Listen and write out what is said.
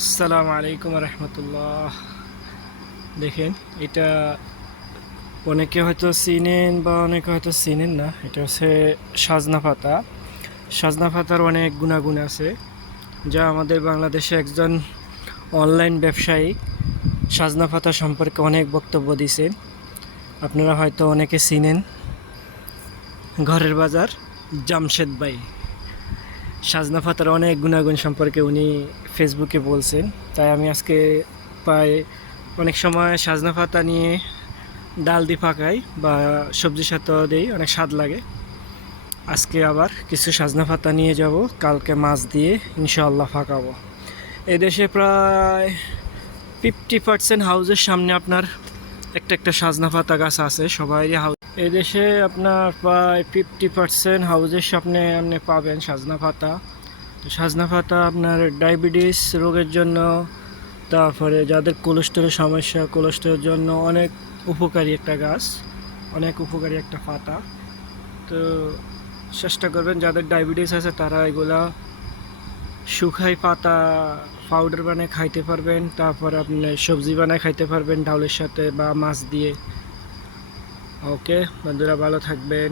আসসালামু আলাইকুম রহমতুল্লাহ। দেখেন, এটা অনেকে হয়তো চিনেন বা অনেকে হয়তো চিনেন না। এটা হচ্ছে সাজনা পাতা। সাজনা পাতার অনেক গুণাগুণ আছে, যা আমাদের বাংলাদেশে একজন অনলাইন ব্যবসায়ী সাজনা পাতা সম্পর্কে অনেক বক্তব্য দিয়েছেন। আপনারা হয়তো অনেকে চিনেন, ঘরের বাজার জামশেদ ভাই। সাজনা পাতার অনেক গুণাগুণ সম্পর্কে উনি ফেসবুকে বলছেন। তাই আমি আজকে প্রায় অনেক সময় সাজনা পাতা নিয়ে ডাল দিয়ে পাকাই বা সবজির সাথেও দিই, অনেক স্বাদ লাগে। আজকে আবার কিছু সাজনা পাতা নিয়ে যাব, কালকে মাছ দিয়ে ইনশাআল্লাহ পাকাবো। এদেশে প্রায় 50% হাউজের সামনে আপনার একটা একটা সাজনা পাতা গাছ আছে, সবারই হাউস। এদেশে আপনার প্রায় 50% হাউজের সামনে আপনি পাবেন সাজনা পাতা। তো সাজনা পাতা আপনার ডায়াবেটিস রোগের জন্য, তারপরে যাদের কোলেস্টেরলের সমস্যা, কোলেস্টেরলের জন্য অনেক উপকারী একটা গাছ, অনেক উপকারী একটা পাতা। তো চেষ্টা করবেন, যাদের ডায়াবেটিস আছে তারা এগুলা শুকাই পাতা পাউডার বানিয়ে খাইতে পারবেন। তারপর আপনি সবজি বানায় খাইতে পারবেন ডাউলের সাথে বা মাছ দিয়ে। ওকে বন্ধুরা, ভালো থাকবেন।